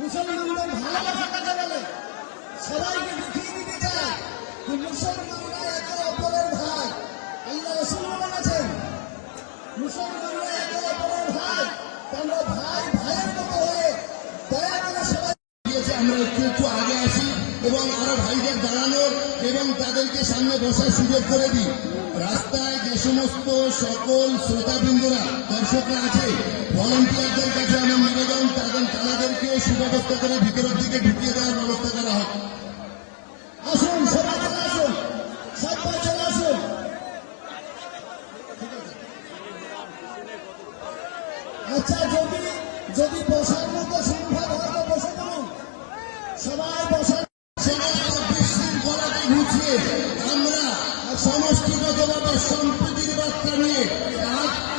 মুসলমানদের ভালোবাসা কাকে বলে? সবাইকে দেখিয়ে দিতে চায় যে মুসলমানরা একে অপরের ভাই। আল্লাহ রাসূল বলেছেন মুসলমানরা একে অপরের ভাই। আমরা ভাই ভাইয়ের মতো হয়ে দয়া করে সবাই দিয়েছে। আমরা একটু আগে আসি এবং আরো ভাইদের দাঁড়ানোর এবং তাদেরকে সামনে বসার সুযোগ করে দিই। রাস্তায় যে সমস্ত সকল শ্রোতাবৃন্দরা দর্শকরা আছে, ভলান্টিয়ারদের কাছে আমার নিবেদন তাদেরকে সুব্যবস্থা করে ভিতরের দিকে ঢুকিয়ে দেওয়ার ব্যবস্থা করা হোক। আসুন, সবাই চলে আসুন, সবাই চলে আসুন। আচ্ছা, যদি বসার মতো সংখ্যা ধর্ম বসে পড়ুন, সবাই বসার বিশৃঙ্খলাকে ঘুচিয়ে আমরা সমষ্টিগতভাবে সম্প্রীতির বার্তা নিয়ে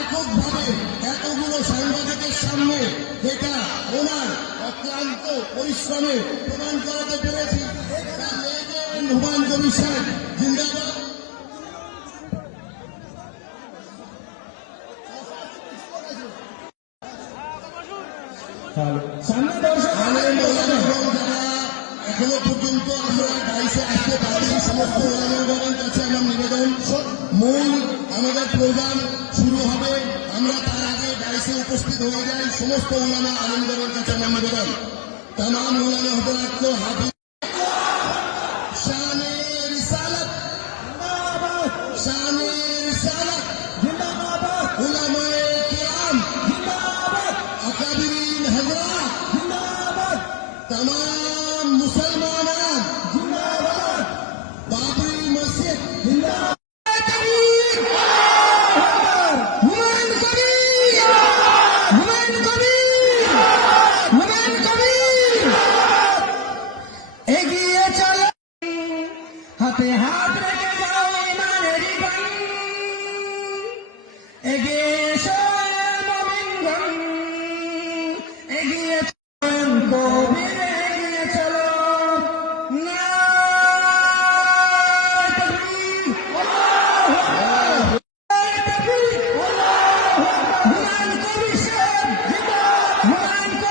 এককভাবে এতগুলো সাংবাদিকের সামনে যেটা ওনার অক্লান্ত পরিশ্রমে প্রমাণ করাতে পেরেছি। হুমায়ুন কবির সাহেব জিন্দাবাদ। এখনো পর্যন্ত আমরা ডাইসে আসতে পারিনি। সমস্ত ওলামাগণের কাছে আমার নিবেদন, মূল আমাদের প্রোগ্রাম শুরু হবে, আমরা তার আগে ডাইসে উপস্থিত হয়ে যাই। সমস্ত ওলামা আলমগণের কাছে আমার নিবেদন, তামাম ওলামা হযরত হাফিজ শানে রিসালাত জিন্দাবাদ, শানে রিসালাত জিন্দাবাদ, উলামায়ে কিরাম জিন্দাবাদ, আকাবিরিন হযরত জিন্দাবাদ, तमाम मुसलमान जिंदाबाद, बाबरी मस्जिद जिंदाबाद, হুমায়ুন কবির এগিয়ে চলো, হাতে হাত রেখে যাও ইমানের গান, এগিয়ে এসো মুমিনগণ, এগিয়ে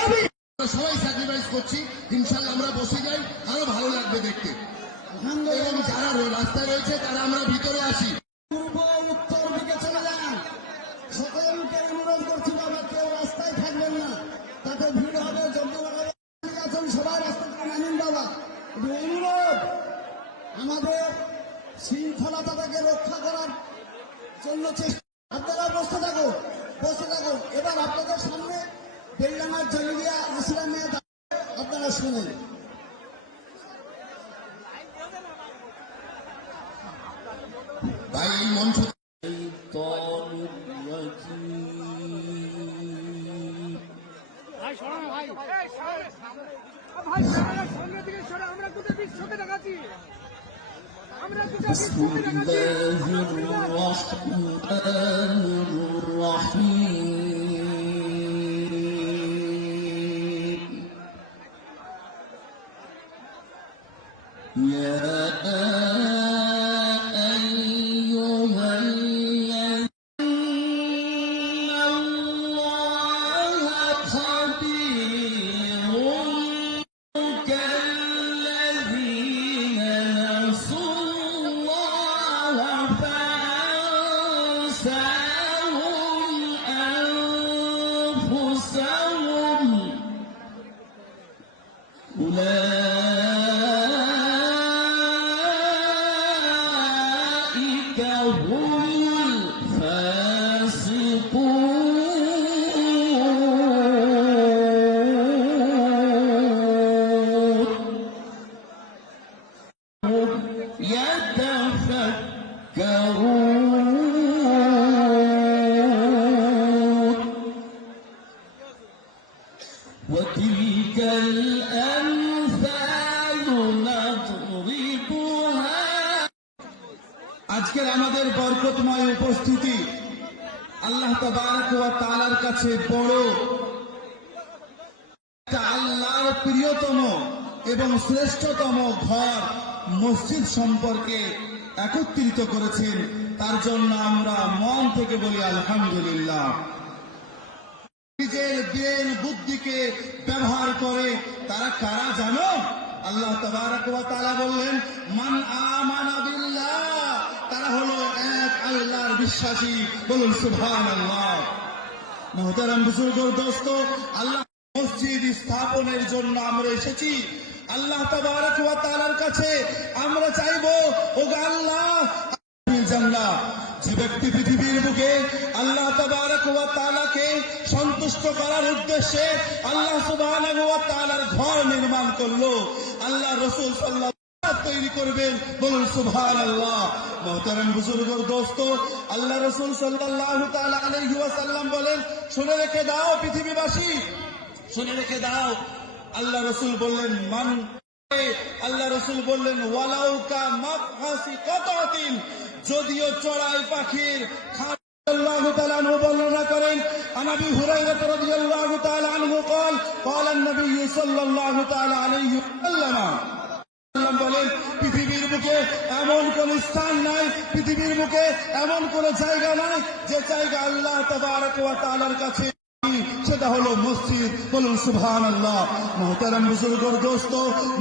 কবির সবাই স্যাক্রিফাইস করছি। ইনশাল্লাহ আমরা বসে যাই, আরো ভালো লাগবে দেখতে। এবং যারা রাস্তায় রয়েছে তারা আমরা ভিতরে আসি। পূর্ব উত্তর দিকে চলে যান। সকলকে অনুরোধ করছি, বাবা কেউ রাস্তায় থাকবেন না, তাতে ভিড় হবে। আছেন সবাই রাস্তা থেকে নামিন বাবা, অনুরোধ। আমাদের শৃঙ্খলতাটাকে রক্ষা করার জন্য চেষ্টা। আপনারা বসতে থাকুন, বসতে থাকুন। এবার আপনাদের সামনে বেলডাঙ্গার জলিয়া আসলামে আপনারা শুনেন। ভাই মঞ্চ أولئك هم الفاسقون يتفكرون وتلك الأمثال نضربها। আজকের আমাদের বরকতময় উপস্থিতি আল্লাহ তাবারক ওয়া তাআলার কাছে বড়, আল্লাহর প্রিয়তম এবং শ্রেষ্ঠতম ঘর মসজিদ সম্পর্কে একত্রিত করেছেন। তার জন্য আমরা মন থেকে বলি আলহামদুলিল্লাহ। নিজের ব্রেন বুদ্ধিকে ব্যবহার করে তারা কারা জানো? আল্লাহ তাবারক ওয়া তাআলা বললেন, মান আমানা বিল্লাহ, তারা হলো এক আল্লাহর বিশ্বাসী। বলুন সুবহানাল্লাহ। মুহতারাম বুজুর্গ দোস্ত, আল্লাহ মসজিদ স্থাপনের জন্য আমরা এসেছি। আল্লাহ তাবারক ওয়া তাআলার কাছে আমরা চাইবো, ওগো আল্লাহ, জান্নাহ, যে ব্যক্তি পৃথিবীর বুকে আল্লাহ তাবারক ওয়া তাআলাকে সন্তুষ্ট করার উদ্দেশ্যে আল্লাহ সুবহানাহু ওয়া তাআলার ঘর নির্মাণ করলো, আল্লাহ রাসূল সাল্লাল্লাহু তৈরি করবেন। বলুন সুবহানাল্লাহ। মুহতারাম বুজুর্গ দোস্ত, আল্লাহ রাসূল সাল্লাল্লাহু তাআলা আলাইহি ওয়াসাল্লাম বলেন, শুনে রেখে দাও পৃথিবীবাসী, শুনে রেখে দাও। আল্লাহ রাসূল বললেন, আল্লাহ রাসূল বললেন, ওয়ালাউকা মাফহাসি কাতাতিন, যদিও চড়াই পাখির আল্লাহু তাআলা বর্ণনা করেন, আন আবি হুরায়রা রাদিয়াল্লাহু তাআলা আনহু قال قال النبي صلى الله تعالى عليه وسلم, বলেন, পৃথিবীর বুকে এমন কোন স্থান নাই, পৃথিবীর বুকে এমন কোন জায়গা নাই যে জায়গা আল্লাহ তাবারক ওয়া তাআলার কাছে, সেটা হলো মসজিদ। বলুন সুবহানাল্লাহ। মুহতারাম বুজুর্গ দোস্ত,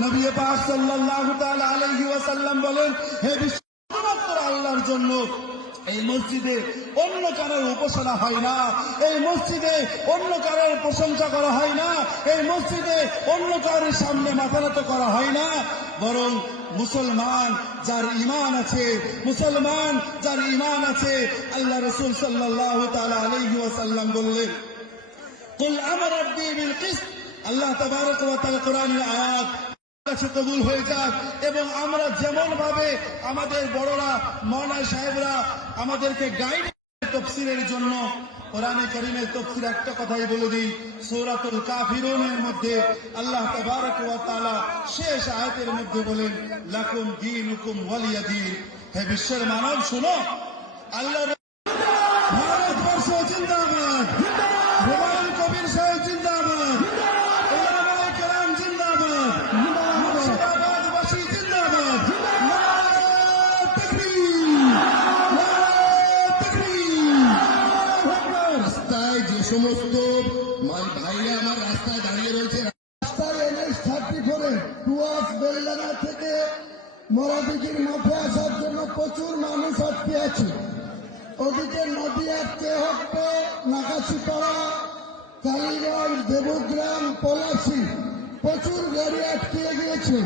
নবী পাক সাল্লাল্লাহু তাআলা আলাইহি ওয়াসাল্লাম বলেন, হে শুধুমাত্র আল্লাহর জন্য এই মসজিদে অন্য কারোর উপাসনা হয় না, এই মসজিদে অন্য কারোর প্রশংসা করা হয় না, এই মসজিদে অন্য কারোর সামনে মাথা নত করা হয় না, বরং মুসলমান যার ঈমান আছে, মুসলমান যার ঈমান আছে, আল্লাহ রাসূল সাল্লাল্লাহু তাআলা আলাইহি ওয়াসাল্লাম বললেন, কুল আমারা রাব্বি বিল কিসত, আল্লাহ তাবারক ওয়া তাআলা কোরআনের আয়াত কাছে কবুল হয়ে যাক। এবং আমরা যেমন ভাবে আমাদের বড়রা, মাওলানা সাহেবরা আমাদেরকে গাইড তাফসীরের জন্য কোরআনে কারীমের তাফসীর একটা কথাই বলে দিই, সূরাতুল কাফিরুনের মধ্যে আল্লাহ তাবারক ওয়া তাআলা শেষ আয়াতের মধ্যে বলেন, লাকুম দীনুকুম ওয়ালিয়া দীন। হে বিশ্বের মানব শুনো, আল্লাহ ভারতবর্ষ জিন্দাবাদ, হুমায়ুন কবির সাহেব জিন্দাবাদ, উলামায়ে কেরাম জিন্দাবাদ, মুর্শিদাবাদবাসী জিন্দাবাদ, নারে তাকবীর, নারে তাকবীর। রাস্তায় যে সমস্ত ভাইরা আমার রাস্তায় দাঁড়িয়ে রয়েছে, রাস্তায় NH-34 টুয়ার্স বেলডাঙ্গা থেকে মোরাদিঘির মাঠে আসার জন্য প্রচুর মানুষ আটকে আছে। ওদিকে নদিয়া, তেহট্ট, নাগাছিপাড়া, কালীগঞ্জ, দেবগ্রাম, পলাশী প্রচুর গাড়ি আটকে গিয়েছে।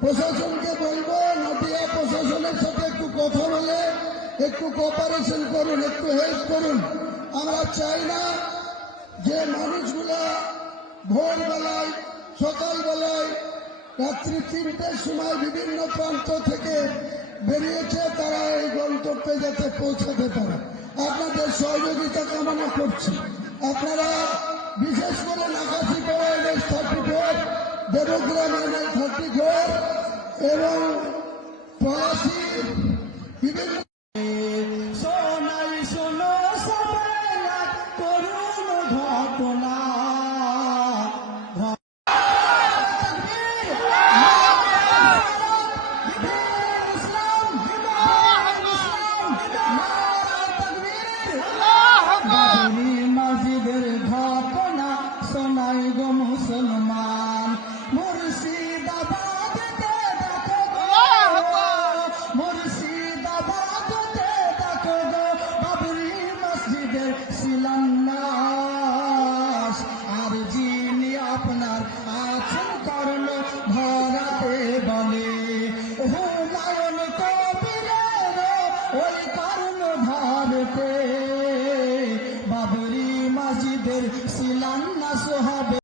প্রশাসনকে বলবো, নদিয়া প্রশাসনের সাথে একটু কথা বলে একটু কোঅপারেশন করুন, একটু হেল্প করুন। আমরা চাই না যে মানুষগুলা ভোরবেলায়, সকালবেলায়, রাত্রি 3টের সময় বিভিন্ন প্রান্ত থেকে বেরিয়েছে, তারা এই গন্তব্যে যাতে পৌঁছাতে পারে। আপনাদের সহযোগিতা কামনা করছি। আপনারা বিশেষ করে নাগাছিপাড়া NH-34, দেবগ্রাম NH-34 এবং পলাশী বিভিন্ন সোনাই শোনো সবেলা করুণ ঘটনা। মসজিদের ঘটনা শোনাই গো মুসলমান, মুর্শিদাবাদে দেখো গো, মুর্শিদাবাদে দেখো গো, বাবরি মসজিদের শিলান্যাস। আর যিনি আপনার আছেন কর্ণ ভরাতে বলে, হুমায়ুন কবিরের ওই কর্ণ ধরতে বাবরি মসজিদের শিলান্যাস হবে।